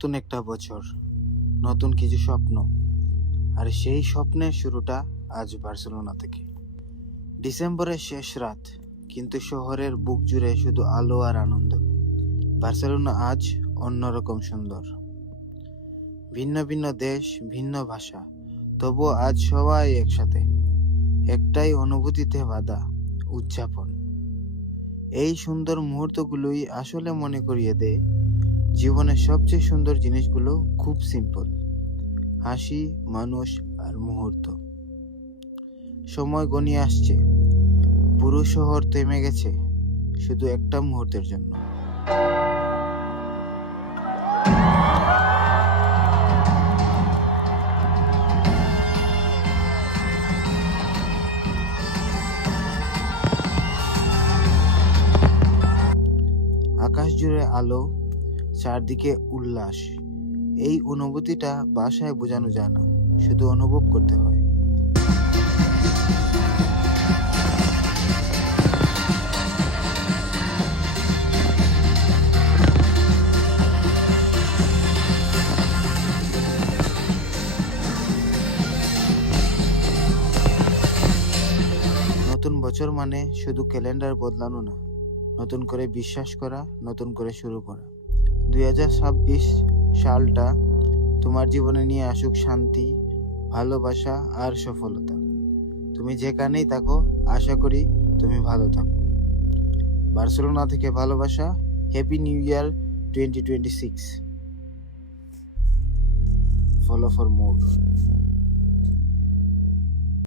নতুন একটা বছর, নতুন কিছু স্বপ্ন, আর সেই স্বপ্নের শুরুটা আজ বার্সেলোনা থেকে। ডিসেম্বরের শেষ রাত, কিন্তু শহরের বুক জুড়ে শুধু আলো আর আনন্দ। বার্সেলোনা আজ অন্যরকম সুন্দর। ভিন্ন ভিন্ন দেশ, ভিন্ন ভাষা, তবুও আজ সবাই একসাথে, একটাই অনুভূতিতে বাঁধা, উদযাপন। এই সুন্দর মুহূর্তগুলোই আসলে মনে করিয়ে দেয় জীবনের সবচেয়ে সুন্দর জিনিসগুলো খুব সিম্পল: হাসি, মানুষ আর মুহূর্ত। সময় গনিয়ে আসছে, পুরো শহর থেমে গেছে শুধু একটা মুহূর্তের জন্য। আকাশ জুড়ে আলো, চারদিকে উল্লাস। এই অনুভূতিটা ভাষায় বোঝানো যায় না, শুধু অনুভব করতে হয়। নতুন বছর মানে শুধু ক্যালেন্ডার বদলানো না, নতুন করে বিশ্বাস করা, নতুন করে শুরু করা। 2026 সালটা তোমার জীবনে নিয়ে আসুক শান্তি, ভালোবাসা আর সফলতা। তুমি যেখানেই থাকো, আশা করি তুমি ভালো থাকো। বার্সেলোনা থেকে ভালোবাসা। Happy new year 2026। Follow for more.